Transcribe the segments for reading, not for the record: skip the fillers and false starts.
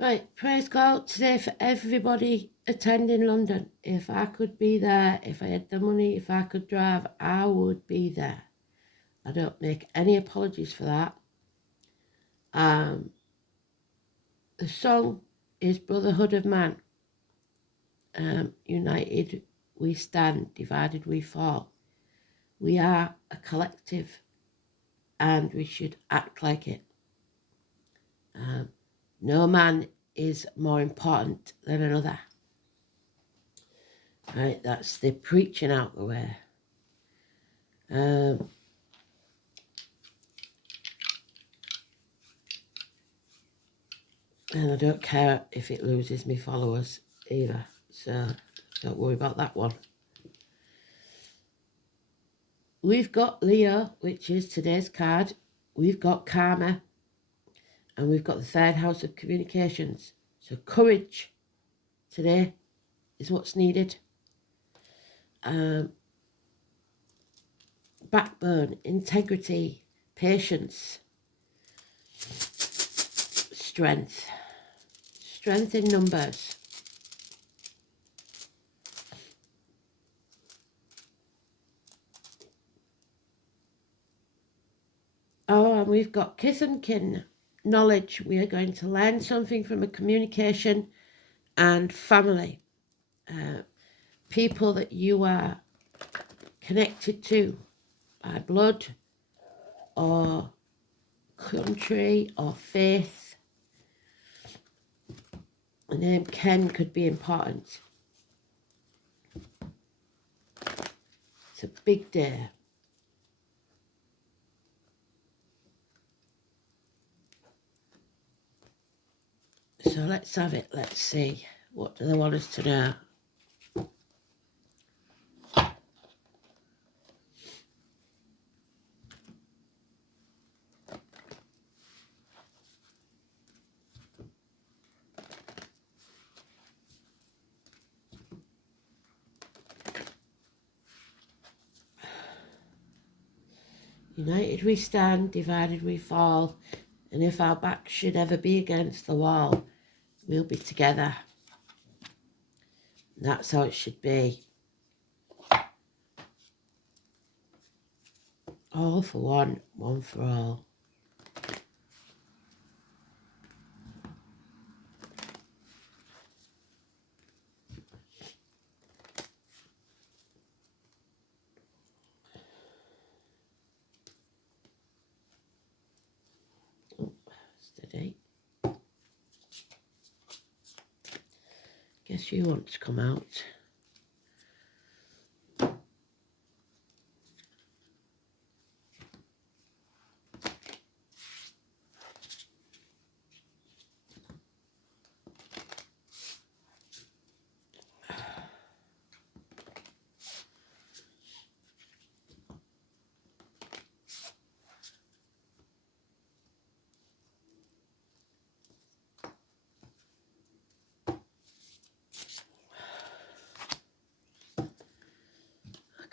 Right, praise God today for everybody attending London. If I could be there, if I had the money, if I could drive, I would be there. I don't make any apologies for that. The song is Brotherhood of Man. United we stand, divided we fall. We are a collective and we should act like it. No man is more important than another. Right, that's the preaching out the way. And I don't care if it loses me followers either, so don't worry about that one. We've got Leo, which is today's card. We've got Karma, and we've got the third house of communications. So courage today is what's needed. Backbone, integrity, patience, strength in numbers. Oh, and we've got kith and kin, knowledge. We are going to learn something from a communication and family. People that you are connected to by blood or country or faith. The name Ken could be important. It's a big day. So let's have it. Let's see. What do they want us to know? United we stand, divided we fall, and if our backs should ever be against the wall, we'll be together. That's how it should be. All for one, one for all. Oh, steady. Guess you want to come out.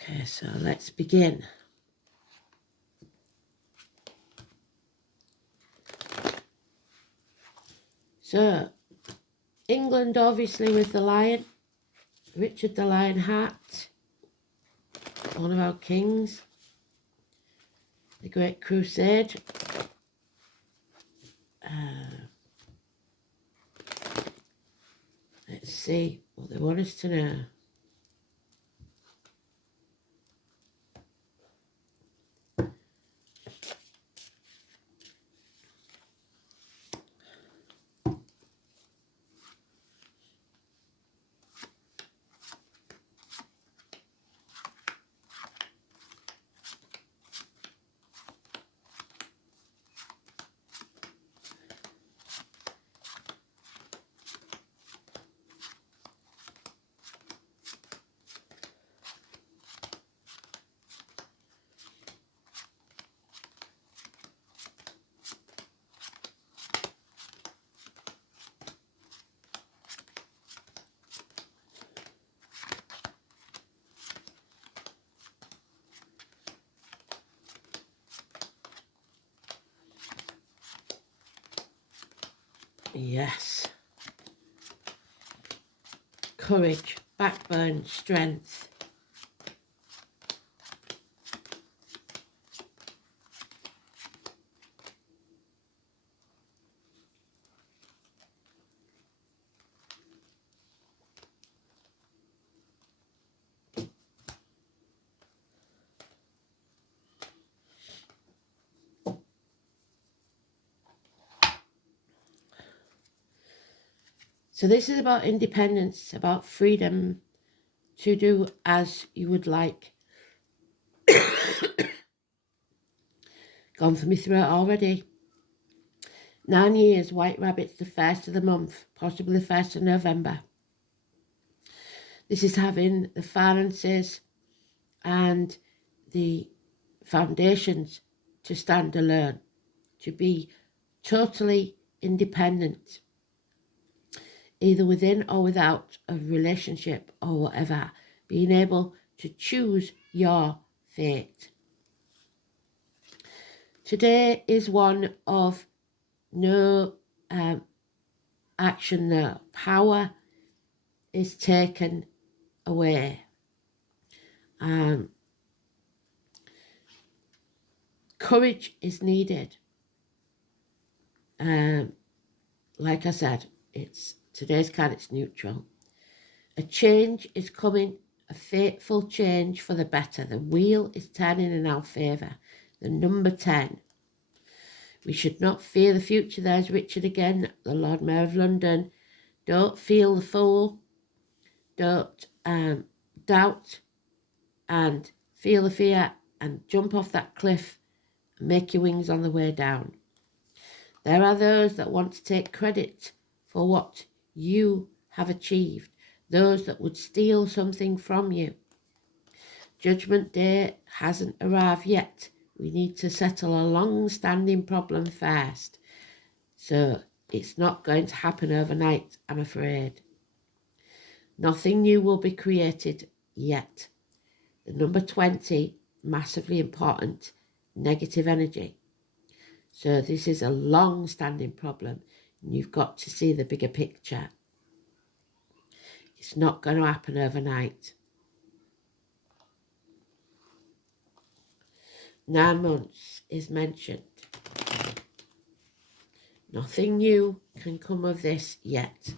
Okay, so let's begin. So, England obviously with the lion, Richard the Lionheart, one of our kings, the Great Crusade. Let's see what they want us to know. Yes. courage, backbone, strength. So this is about independence, about freedom to do as you would like. Gone for me throat already. 9 years, White Rabbit's the first of the month, possibly the 1st of November. This is having the finances and the foundations to stand alone, to be totally independent, either within or without a relationship or whatever, being able to choose your fate. Today is one of no action, no power is taken away. Courage is needed. Like I said, it's today's card, it's neutral. A change is coming, a fateful change for the better. The wheel is turning in our favour. The number 10. We should not fear the future. There's Richard again, the Lord Mayor of London. Don't feel the fool. Don't doubt and feel the fear and jump off that cliff and make your wings on the way down. There are those that want to take credit for what you have achieved, those that would steal something from you. Judgment Day hasn't arrived yet. We need to settle a long-standing problem first. So it's not going to happen overnight, I'm afraid. Nothing new will be created yet. The number 20, massively important, negative energy. So this is a long-standing problem, and you've got to see the bigger picture. It's not going to happen overnight. 9 months is mentioned. Nothing new can come of this yet.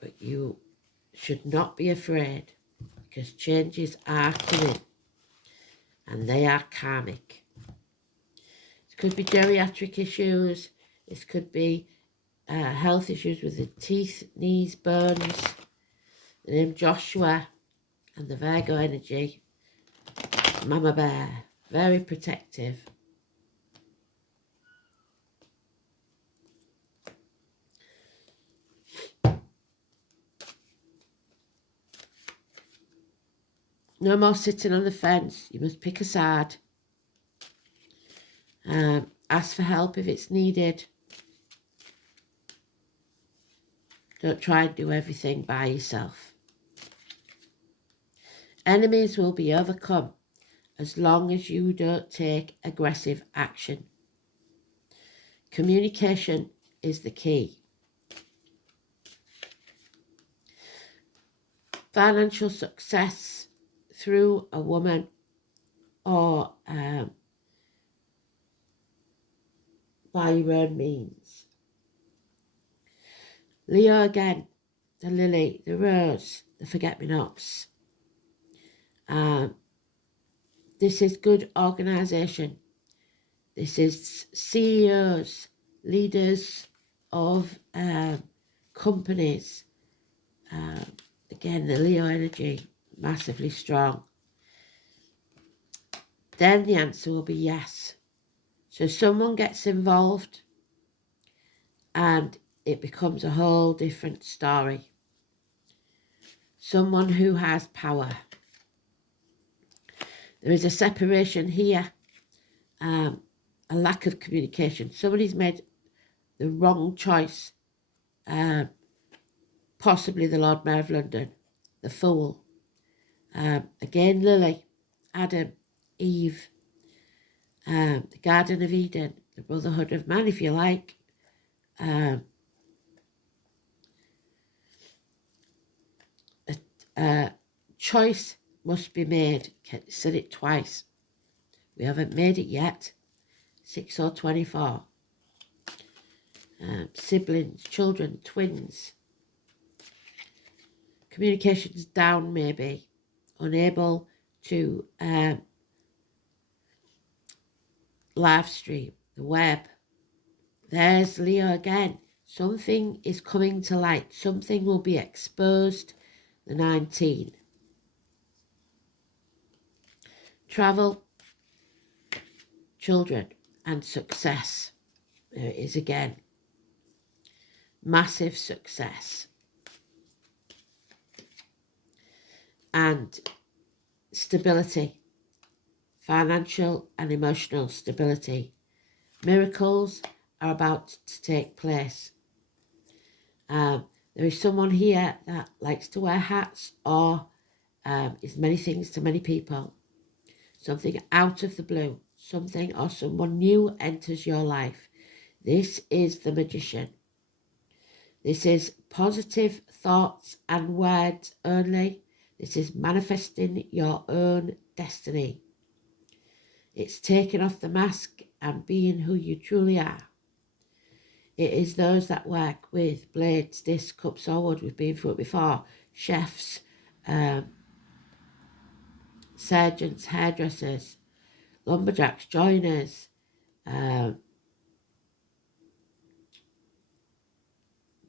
But you should not be afraid, because changes are coming and they are karmic. It could be geriatric issues. This could be health issues with the teeth, knees, bones. The name Joshua and the Virgo energy. Mama Bear, very protective. No more sitting on the fence. You must pick a side. Ask for help if it's needed. Don't try and do everything by yourself. Enemies will be overcome as long as you don't take aggressive action. Communication is the key. Financial success through a woman or by your own means. Leo again, the lily, the rose, the forget-me-nots. This is good organisation. This is CEOs, leaders of companies. Again, the Leo energy, massively strong. Then the answer will be yes. So someone gets involved and it becomes a whole different story. Someone who has power. There is a separation here, a lack of communication. Somebody's made the wrong choice. Possibly the Lord Mayor of London, the Fool. Again, Lily, Adam, Eve, the Garden of Eden, the Brotherhood of Man, if you like. Choice must be made. Said it twice. We haven't made it yet. 6 or 24. Siblings, children, twins. Communications down maybe. Unable to live stream. The web. There's Leo again. Something is coming to light. Something will be exposed. The 19. Travel, children, and success. There it is again. Massive success. And stability. Financial and emotional stability. Miracles are about to take place. There is someone here that likes to wear hats or is many things to many people. Something out of the blue. Something or someone new enters your life. This is the magician. This is positive thoughts and words only. This is manifesting your own destiny. It's taking off the mask and being who you truly are. It is those that work with blades, discs, cups or wood. We've been through it before. Chefs, surgeons, hairdressers, lumberjacks, joiners,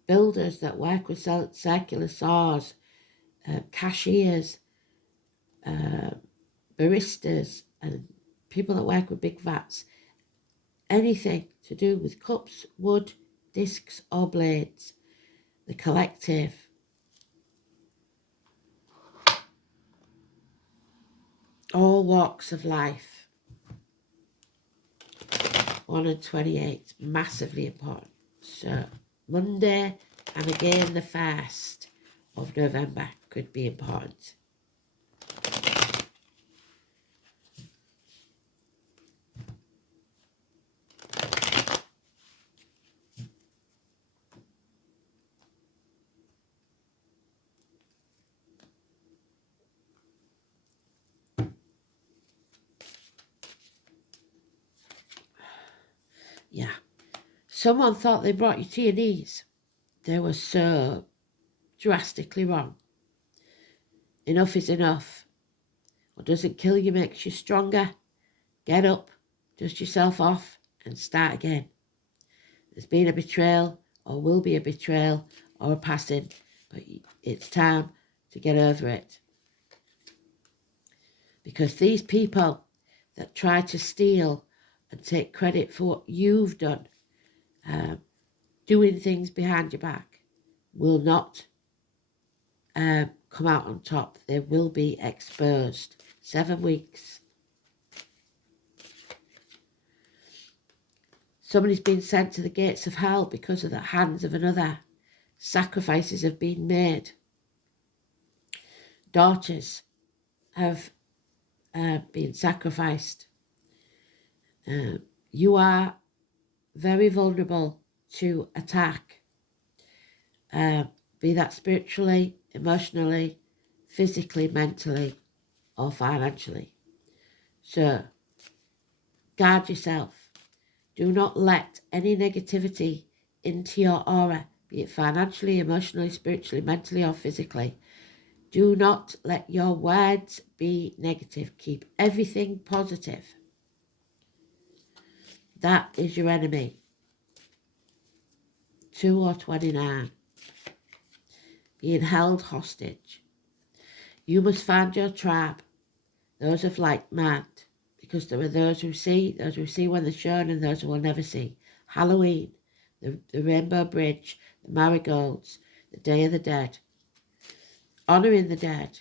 builders that work with circular saws, cashiers, baristas, and people that work with big vats. Anything to do with cups, wood, discs or blades. The collective. All walks of life. 1 and 28, massively important. So Monday and again the 1st of November could be important. Yeah. Someone thought they brought you to your knees. They were so drastically wrong. Enough is enough. What doesn't kill you makes you stronger. Get up, dust yourself off, and start again. There's been a betrayal, or will be a betrayal, or a passing, but it's time to get over it. Because these people that try to steal and take credit for what you've done, doing things behind your back, will not come out on top. They will be exposed. 7 weeks. Somebody's been sent to the gates of hell because of the hands of another. Sacrifices have been made. Daughters have been sacrificed. You are very vulnerable to attack. Be that spiritually, emotionally, physically, mentally, or financially. So, guard yourself. Do not let any negativity into your aura, be it financially, emotionally, spiritually, mentally, or physically. Do not let your words be negative. Keep everything positive. That is your enemy. 2 or 29. Being held hostage. You must find your tribe, those of like mind, because there are those who see when they're shown, and those who will never see. Halloween, the Rainbow Bridge, the marigolds, the Day of the Dead, honouring the dead,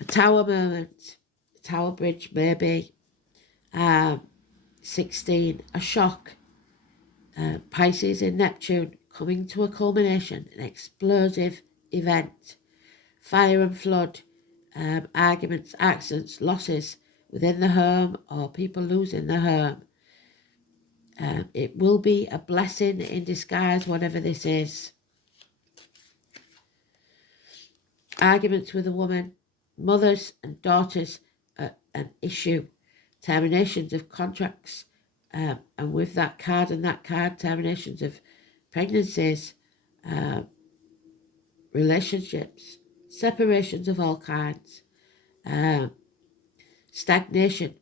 a tower moment, the Tower Bridge maybe, 16, a shock, Pisces in Neptune coming to a culmination, an explosive event, fire and flood, arguments, accidents, losses within the home or people losing their home. It will be a blessing in disguise, whatever this is. arguments with a woman, mothers and daughters an issue, terminations of contracts, and with that card, terminations of pregnancies, relationships, separations of all kinds, stagnation.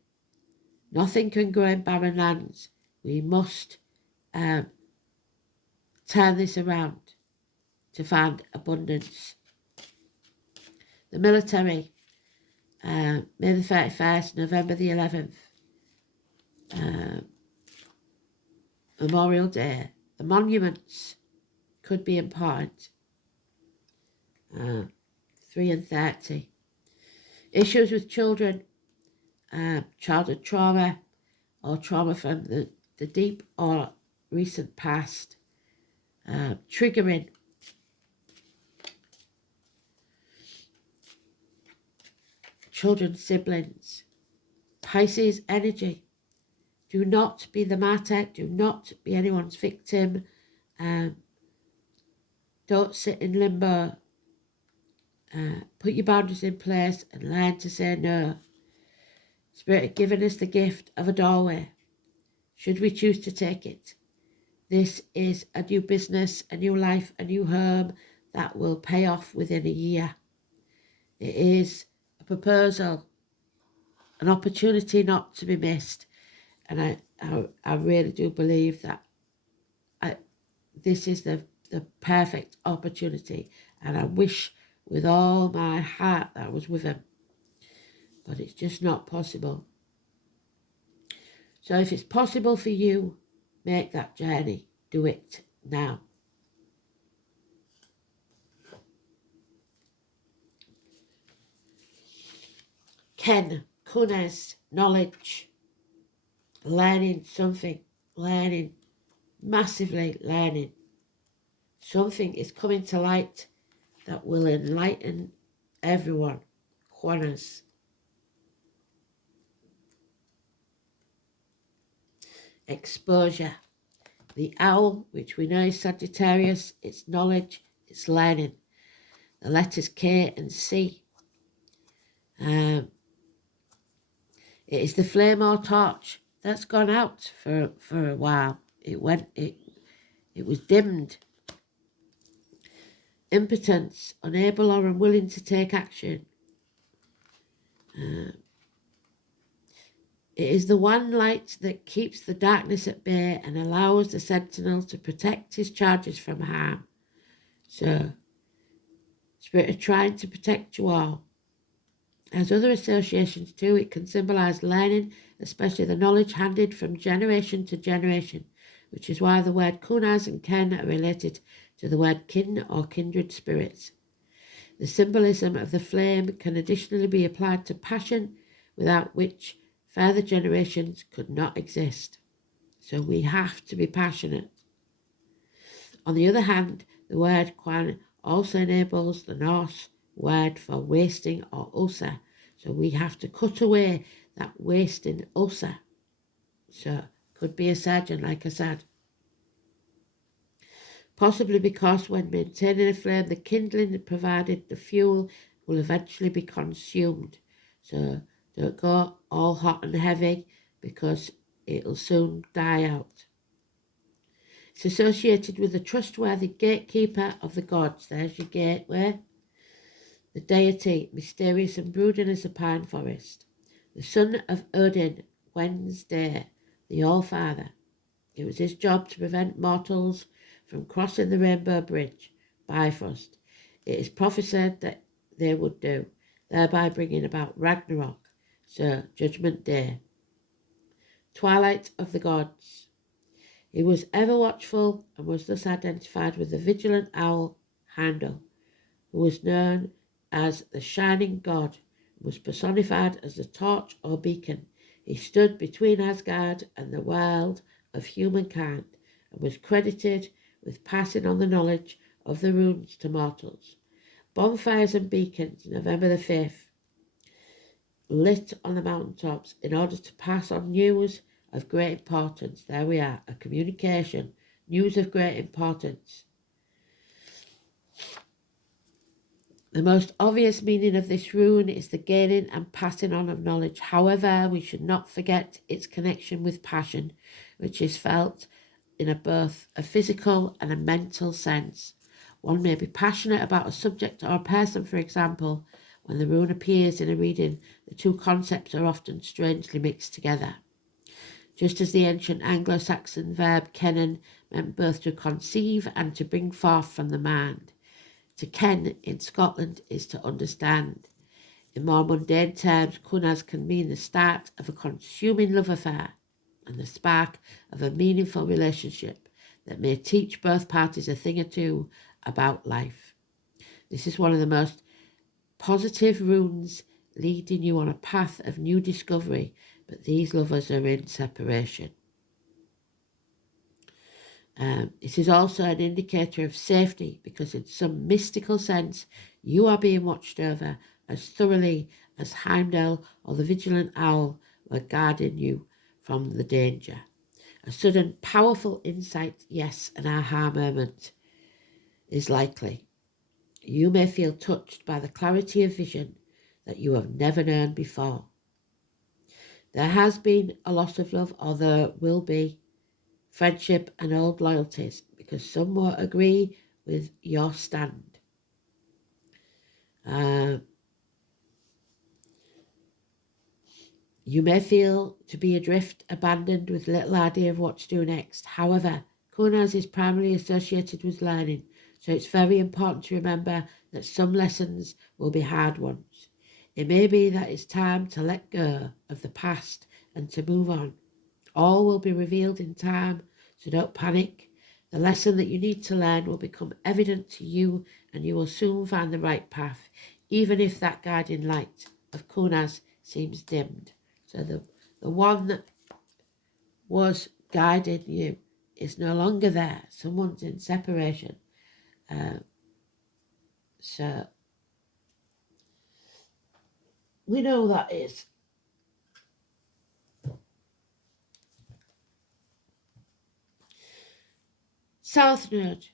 Nothing can grow in barren lands. We must turn this around to find abundance. The military, May the 31st, November the 11th, Memorial Day. The monuments could be important. 3 and 30. Issues with children, childhood trauma or trauma from the deep or recent past. Triggering. Children, siblings. Pisces energy. Do not be the martyr. Do not be anyone's victim. Don't sit in limbo. Put your boundaries in place and learn to say no. Spirit has given us the gift of a doorway, should we choose to take it. This is a new business, a new life, a new home that will pay off within a year. It is a proposal, an opportunity not to be missed. And I really do believe that this is the perfect opportunity. And I wish with all my heart that I was with him. But it's just not possible. So if it's possible for you, make that journey. Do it now. Ken, Kunes, knowledge, learning something, learning, massively learning. Something is coming to light that will enlighten everyone. Quanas. Exposure. The owl, which we know is Sagittarius, it's knowledge, it's learning. The letters K and C. It is the flame or torch that's gone out for a while. It was dimmed. Impotence, unable or unwilling to take action. It is the one light that keeps the darkness at bay and allows the sentinel to protect his charges from harm. So, Spirit of trying to protect you all. As other associations too, it can symbolise learning, especially the knowledge handed from generation to generation, which is why the word Kunas and Ken are related to the word kin or kindred spirits. The symbolism of the flame can additionally be applied to passion, without which further generations could not exist. So we have to be passionate. On the other hand, the word Quan also enables the Norse word for wasting or ulcer. So we have to cut away that wasting ulcer. So could be a surgeon, like I said. Possibly because when maintaining a flame, the kindling provided the fuel will eventually be consumed. So don't go all hot and heavy because it'll soon die out. It's associated with the trustworthy gatekeeper of the gods. There's your gateway. The deity, mysterious and brooding as a pine forest. The son of Odin, Wednesday, the All-Father. It was his job to prevent mortals from crossing the Rainbow Bridge, Bifrost. It is prophesied that they would do, thereby bringing about Ragnarok, so Judgment Day. Twilight of the Gods. He was ever watchful and was thus identified with the vigilant owl Handel, who was known as the Shining God, and was personified as the torch or beacon. He stood between Asgard and the world of humankind and was credited with passing on the knowledge of the runes to mortals. Bonfires and beacons, November the 5th, lit on the mountaintops in order to pass on news of great importance. There we are, a communication, news of great importance. The most obvious meaning of this rune is the gaining and passing on of knowledge. However, we should not forget its connection with passion, which is felt in both a physical and a mental sense. One may be passionate about a subject or a person, for example. When the rune appears in a reading, the two concepts are often strangely mixed together. Just as the ancient Anglo-Saxon verb kennen meant both to conceive and to bring forth from the mind. To ken in Scotland is to understand. In more mundane terms, kunas can mean the start of a consuming love affair and the spark of a meaningful relationship that may teach both parties a thing or two about life. This is one of the most positive runes leading you on a path of new discovery, but these lovers are in separation. It is also an indicator of safety because in some mystical sense you are being watched over as thoroughly as Heimdall or the vigilant owl were guarding you from the danger. A sudden powerful insight, yes, an aha moment is likely. You may feel touched by the clarity of vision that you have never known before. There has been a loss of love, or there will be, friendship and old loyalties, because some won't agree with your stand. You may feel to be adrift, abandoned, with little idea of what to do next. However, Kunas is primarily associated with learning, so it's very important to remember that some lessons will be hard ones. It may be that it's time to let go of the past and to move on. All will be revealed in time, so don't panic. The lesson that you need to learn will become evident to you, and you will soon find the right path, even if that guiding light of Kunas seems dimmed. So the one that was guiding you is no longer there. Someone's in separation. So we know that is. South Node.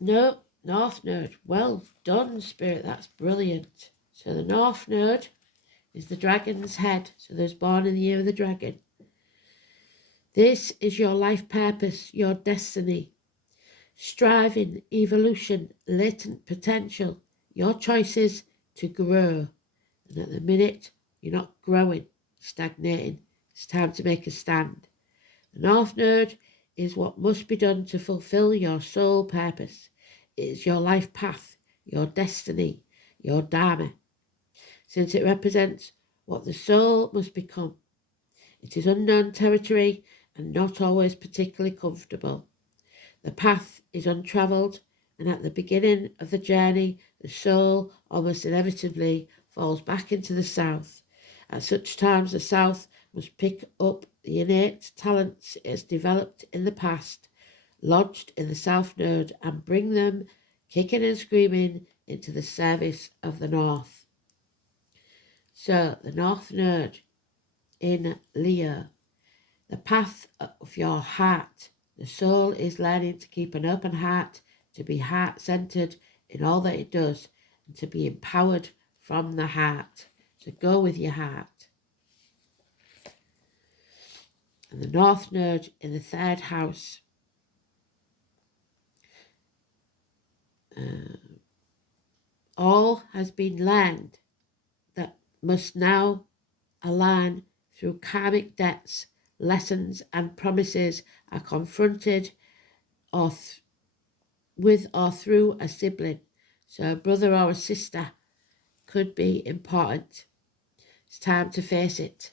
No, North Node. Well done, Spirit. That's brilliant. So the North Node is the dragon's head. So there's born in the year of the dragon. This is your life purpose, your destiny. Striving, evolution, latent potential. Your choices to grow. And at the minute, you're not growing, stagnating. It's time to make a stand. The North Node is what must be done to fulfill your soul purpose. It is your life path, your destiny, your dharma. Since it represents what the soul must become. It is unknown territory and not always particularly comfortable. The path is untravelled, and at the beginning of the journey, the soul almost inevitably falls back into the south. At such times, the south must pick up the innate talents it has developed in the past, lodged in the south node, and bring them, kicking and screaming, into the service of the north. So, the north node in Leo, the path of your heart. The soul is learning to keep an open heart, to be heart-centered in all that it does, and to be empowered from the heart. So go with your heart. And the North Node in the third house. All has been learned that must now align through karmic debts, lessons and promises are confronted with or through a sibling. So a brother or a sister could be important. It's time to face it.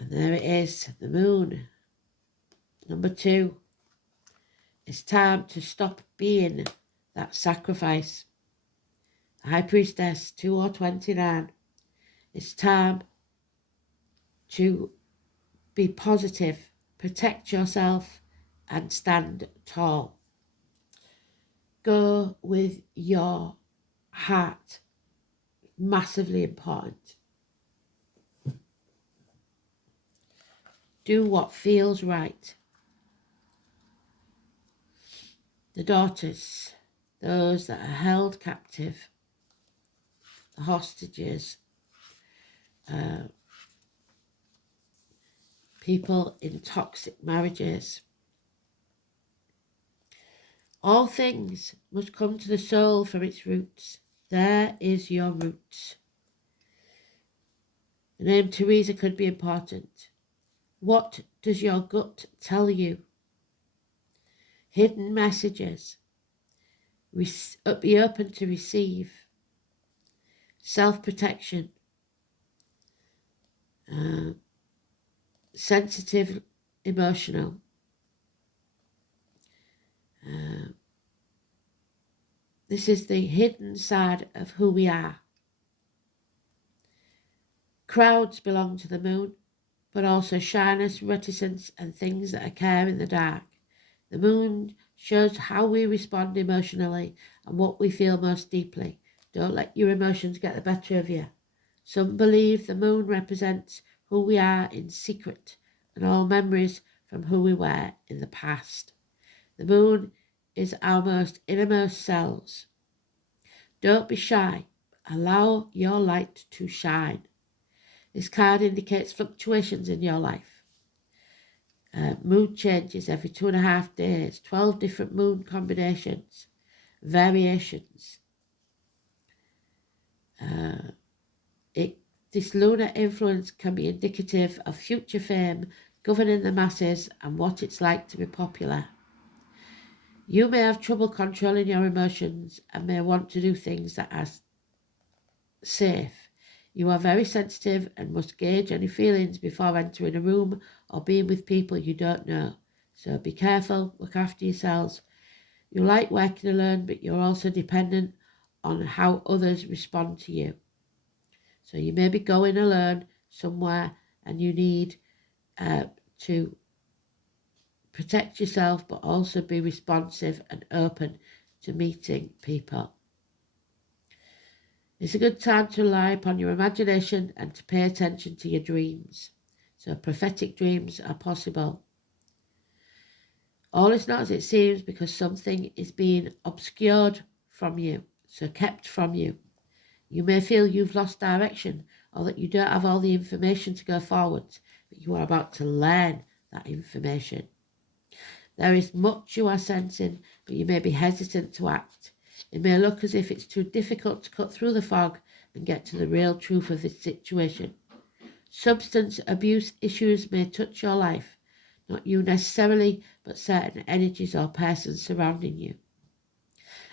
And there it is, the moon. Number 2. It's time to stop being that sacrifice. The High Priestess, 2 or 29. It's time to be positive, protect yourself, and stand tall. Go with your heart. Massively important. do what feels right. The daughters, those that are held captive, the hostages, people in toxic marriages. All things must come to the soul from its roots. There is your roots. The name Teresa could be important. What does your gut tell you? Hidden messages. Be open to receive. Self-protection. Sensitive, emotional. This is the hidden side of who we are. Crowds belong to the moon, but also shyness, reticence, and things that occur in the dark. The moon shows how we respond emotionally and what we feel most deeply. Don't let your emotions get the better of you. Some believe the moon represents who we are in secret and all memories from who we were in the past. The moon is our most innermost selves. Don't be shy. Allow your light to shine. This card indicates fluctuations in your life. Mood changes every 2.5 days, 12 different moon combinations, variations. This lunar influence can be indicative of future fame, governing the masses, and what it's like to be popular. You may have trouble controlling your emotions and may want to do things that are safe. You are very sensitive and must gauge any feelings before entering a room or being with people you don't know. So be careful, look after yourselves. You like working alone, but you're also dependent on how others respond to you. So you may be going alone somewhere and you need to protect yourself, but also be responsive and open to meeting people. It's a good time to rely upon your imagination and to pay attention to your dreams. So prophetic dreams are possible. All is not as it seems because something is being obscured from you, so kept from you. You may feel you've lost direction or that you don't have all the information to go forward, but you are about to learn that information. There is much you are sensing, but you may be hesitant to act. It may look as if it's too difficult to cut through the fog and get to the real truth of this situation. Substance abuse issues may touch your life, not you necessarily, but certain energies or persons surrounding you.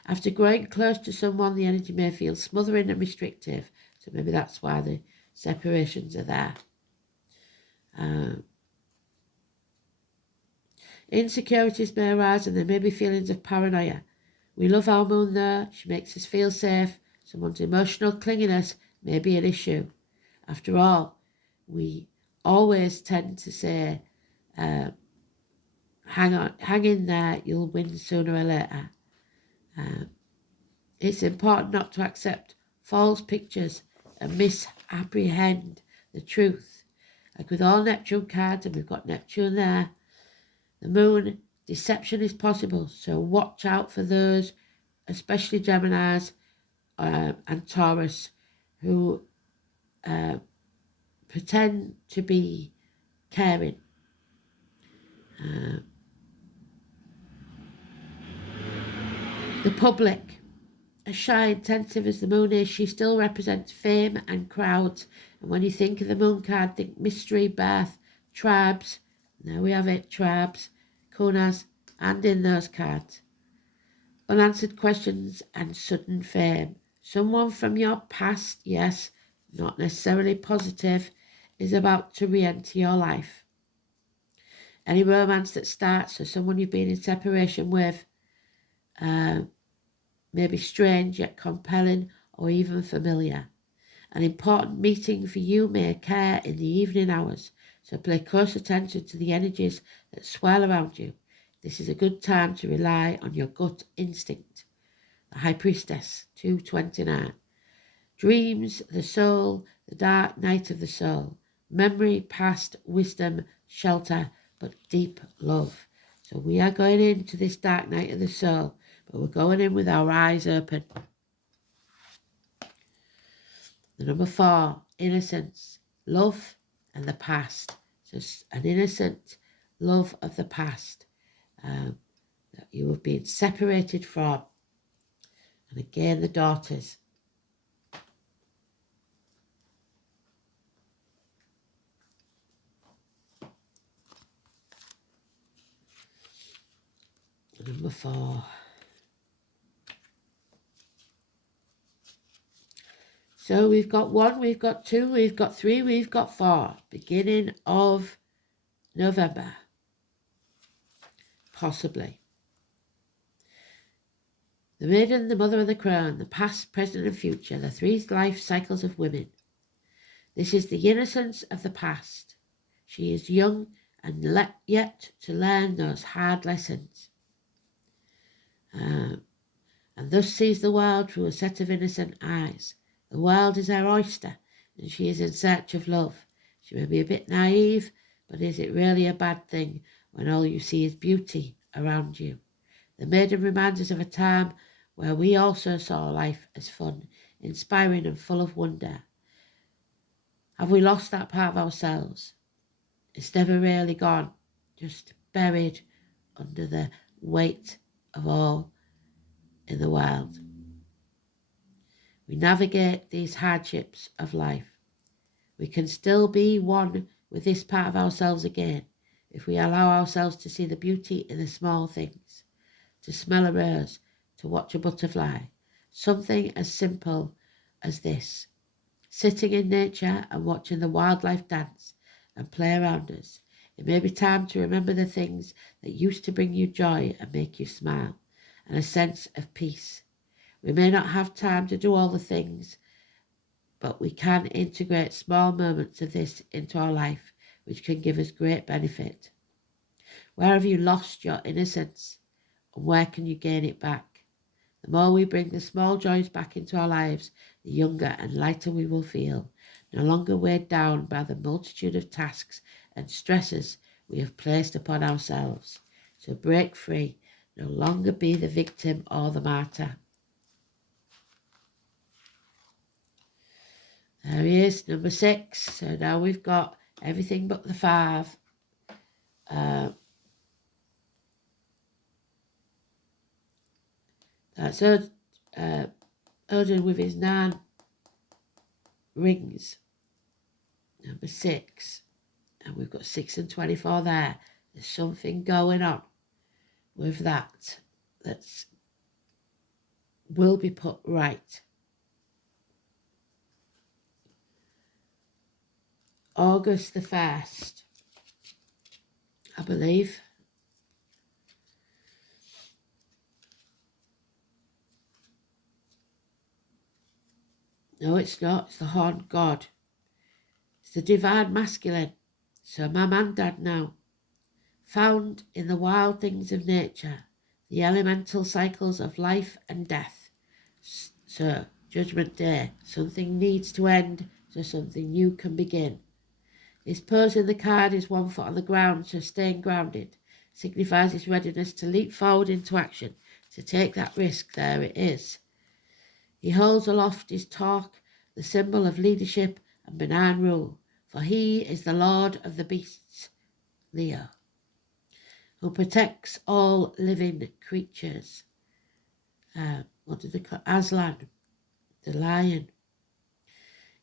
After growing close to someone, the energy may feel smothering and restrictive, so maybe that's why the separations are there. Insecurities may arise and there may be feelings of paranoia. We love our moon though, she makes us feel safe. Someone's emotional clinginess may be an issue. After all, we always tend to say, hang in there, you'll win sooner or later. It's important not to accept false pictures and misapprehend the truth. Like with all Neptune cards, and we've got Neptune there, the moon, deception is possible, so watch out for those, especially Geminis and Taurus, who pretend to be caring. The public, as shy and tentative as the moon is, she still represents fame and crowds. And when you think of the moon card, think mystery, birth, tribes. There we have it, tribes, kunas, and in those cards. Unanswered questions and sudden fame. Someone from your past, yes, not necessarily positive, is about to re-enter your life. Any romance that starts, or someone you've been in separation with, may be strange yet compelling or even familiar. An important meeting for you may occur in the evening hours, so pay close attention to the energies that swirl around you. This is a good time to rely on your gut instinct. The High Priestess, 229. Dreams, the soul, the dark night of the soul. Memory, past, wisdom, shelter, but deep love. So we are going into this dark night of the soul, but we're going in with our eyes open. The number 4, innocence, love and the past. So an innocent love of the past that you have been separated from. And again, the daughters. Number 4. So we've got 1, we've got 2, we've got 3, we've got 4. Beginning of November. Possibly. The maiden, the mother of the crown, the past, present and future, the 3 life cycles of women. This is the innocence of the past. She is young and yet to learn those hard lessons. And thus sees the world through a set of innocent eyes. The world is her oyster, and she is in search of love. She may be a bit naive, but is it really a bad thing when all you see is beauty around you? The maiden reminds us of a time where we also saw life as fun, inspiring and full of wonder. Have we lost that part of ourselves? It's never really gone, just buried under the weight of all in the world. We navigate these hardships of life. We can still be one with this part of ourselves again if we allow ourselves to see the beauty in the small things, to smell a rose, to watch a butterfly, something as simple as this, sitting in nature and watching the wildlife dance and play around us. It may be time to remember the things that used to bring you joy and make you smile, and a sense of peace. We may not have time to do all the things, but we can integrate small moments of this into our life, which can give us great benefit. Where have you lost your innocence, and where can you gain it back? The more we bring the small joys back into our lives, the younger and lighter we will feel, no longer weighed down by the multitude of tasks and stresses we have placed upon ourselves. So break free, no longer be the victim or the martyr. There he is, number 6. So now we've got everything but the 5. That's Odin with his 9 rings. Number 6. And we've got 6 and 24 there. There's something going on with that will be put right. August the 1st, I believe. No, it's not. It's the horned god. It's the divine masculine. So my man dad now. Found in the wild things of nature, the elemental cycles of life and death. So, Judgment Day. Something needs to end so something new can begin. His pose in the card is 1 foot on the ground, so staying grounded signifies his readiness to leap forward into action, to take that risk. There it is. He holds aloft his talk, the symbol of leadership and benign rule, for he is the Lord of the beasts, Leo, who protects all living creatures. What did they call Aslan, the lion.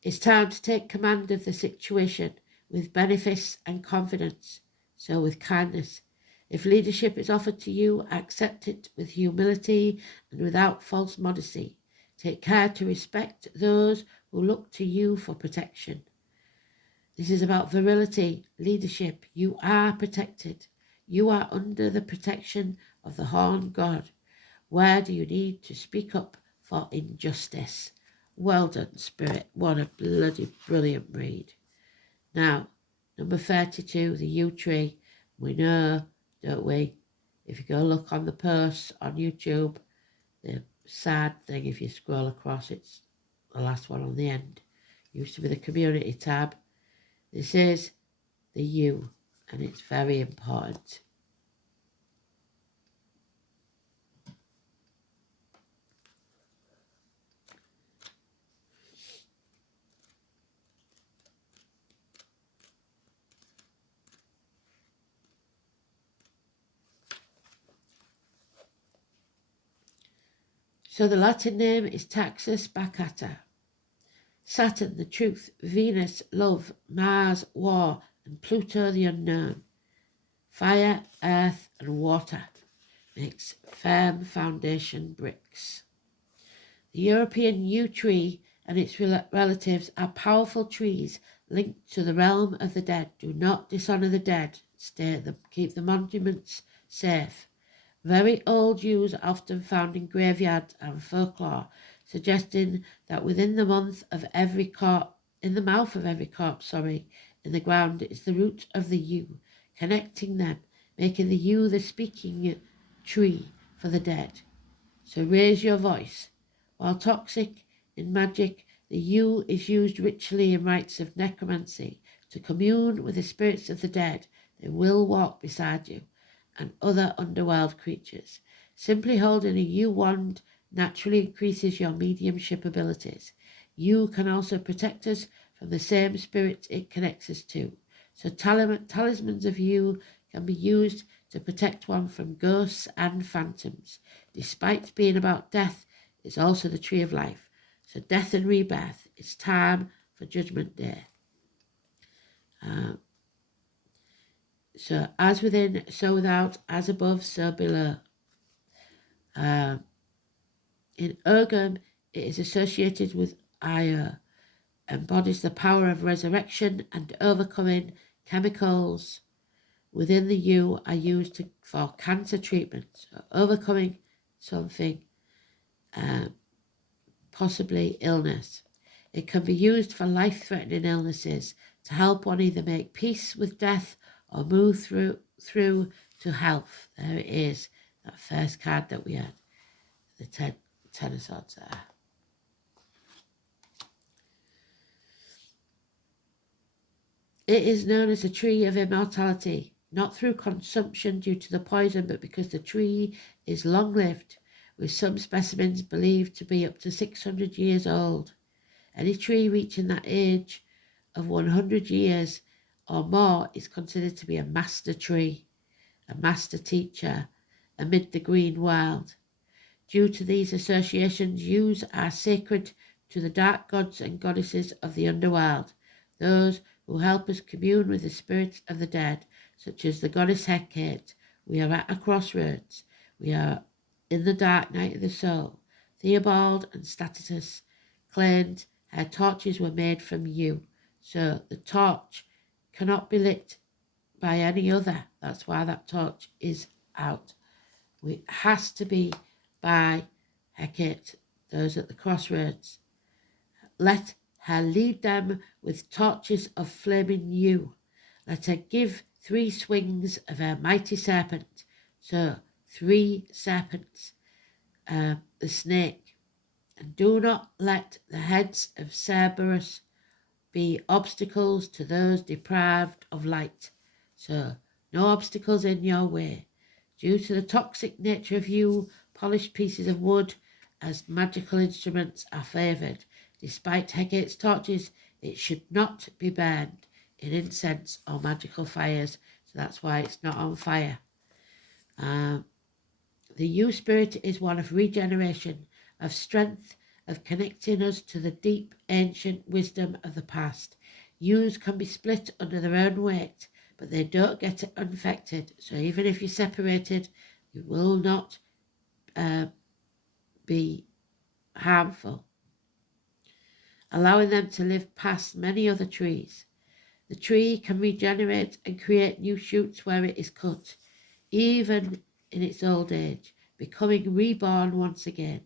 It's time to take command of the situation with benefice and confidence, so with kindness. If leadership is offered to you, accept it with humility and without false modesty. Take care to respect those who look to you for protection. This is about virility, leadership. You are protected. You are under the protection of the horned god. Where do you need to speak up for injustice? Well done, Spirit. What a bloody brilliant read. Now, number 32, the yew tree. We know, don't we? If you go look on the posts on YouTube, the sad thing, if you scroll across, it's the last one on the end. Used to be the community tab. This is the yew, and it's very important. So the Latin name is Taxus Bacata. Saturn, the truth, Venus, love, Mars, war, and Pluto, the unknown. Fire, earth, and water makes firm foundation bricks. The European yew tree and its relatives are powerful trees linked to the realm of the dead. Do not dishonour the dead. Keep the monuments safe. Very old yews are often found in graveyards and folklore, suggesting that within the mouth of every corpse, in the ground is the root of the yew, connecting them, making the yew the speaking tree for the dead. So raise your voice. While toxic in magic, the yew is used ritually in rites of necromancy to commune with the spirits of the dead. They will walk beside you and other underworld creatures. Simply holding a yew wand naturally increases your mediumship abilities. Yew can also protect us from the same spirits it connects us to. So talismans of yew can be used to protect one from ghosts and phantoms. Despite being about death, it's also the tree of life. So death and rebirth, it's time for Judgment Day. So as within, so without, as above, so below. In Urgum, it is associated with Io, embodies the power of resurrection and overcoming. Chemicals within the yew are used for cancer treatment, so overcoming something, possibly illness. It can be used for life-threatening illnesses to help one either make peace with death or move through to health. There it is, that first card that we had, the Ten of Swords there. It is known as the tree of immortality, not through consumption due to the poison, but because the tree is long-lived, with some specimens believed to be up to 600 years old. Any tree reaching that age of 100 years or more is considered to be a master tree, a master teacher amid the green world. Due to these associations, yews are sacred to the dark gods and goddesses of the underworld, those who help us commune with the spirits of the dead, such as the goddess Hecate. We are at a crossroads. We are in the dark night of the soul. Theobald and Statius claimed her torches were made from yew, so the torch cannot be lit by any other. That's why that torch is out. It has to be by Hecate, those at the crossroads. Let her lead them with torches of flaming yew. Let her give 3 swings of her mighty serpent. So 3 serpents, the snake. And do not let the heads of Cerberus be obstacles to those deprived of light. So no obstacles in your way. Due to the toxic nature of yew, polished pieces of wood as magical instruments are favoured. Despite Hecate's torches, it should not be burned in incense or magical fires, so that's why it's not on fire. The yew spirit is one of regeneration, of strength, of connecting us to the deep ancient wisdom of the past. Yews can be split under their own weight, but they don't get infected, so even if you're separated, you will not be harmful, allowing them to live past many other trees. The tree can regenerate and create new shoots where it is cut, even in its old age, becoming reborn once again.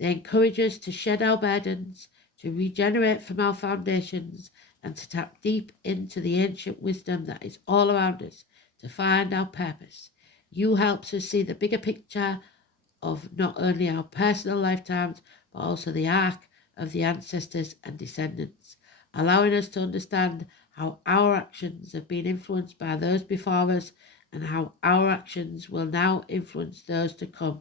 They encourage us to shed our burdens, to regenerate from our foundations, and to tap deep into the ancient wisdom that is all around us to find our purpose. You helps us see the bigger picture of not only our personal lifetimes, but also the arc of the ancestors and descendants, allowing us to understand how our actions have been influenced by those before us, and how our actions will now influence those to come,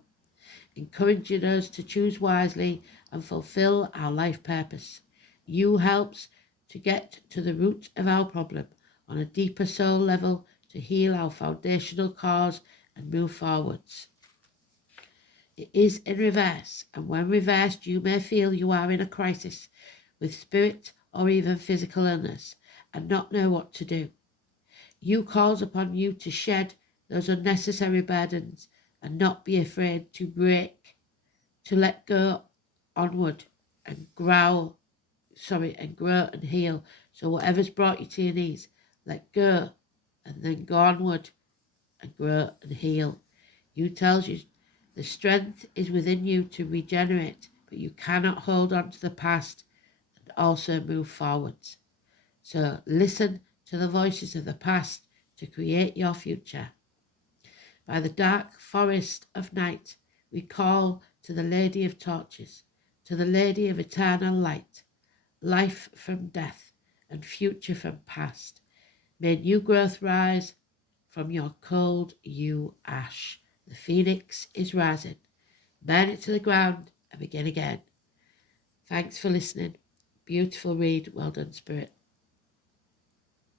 encouraging us to choose wisely and fulfill our life purpose. You helps to get to the root of our problem on a deeper soul level to heal our foundational cause and move forwards. It is in reverse, and when reversed, you may feel you are in a crisis with spirit or even physical illness and not know what to do. You calls upon you to shed those unnecessary burdens and not be afraid to break, to let go onward and grow and heal. So whatever's brought you to your knees, let go and then go onward and grow and heal. You tells you the strength is within you to regenerate, but you cannot hold on to the past and also move forwards. So listen to the voices of the past to create your future. By the dark forest of night, we call to the Lady of Torches, to the Lady of Eternal Light, life from death and future from past. May new growth rise from your cold you ash. The phoenix is rising. Burn it to the ground and begin again. Thanks for listening. Beautiful read. Well done, Spirit.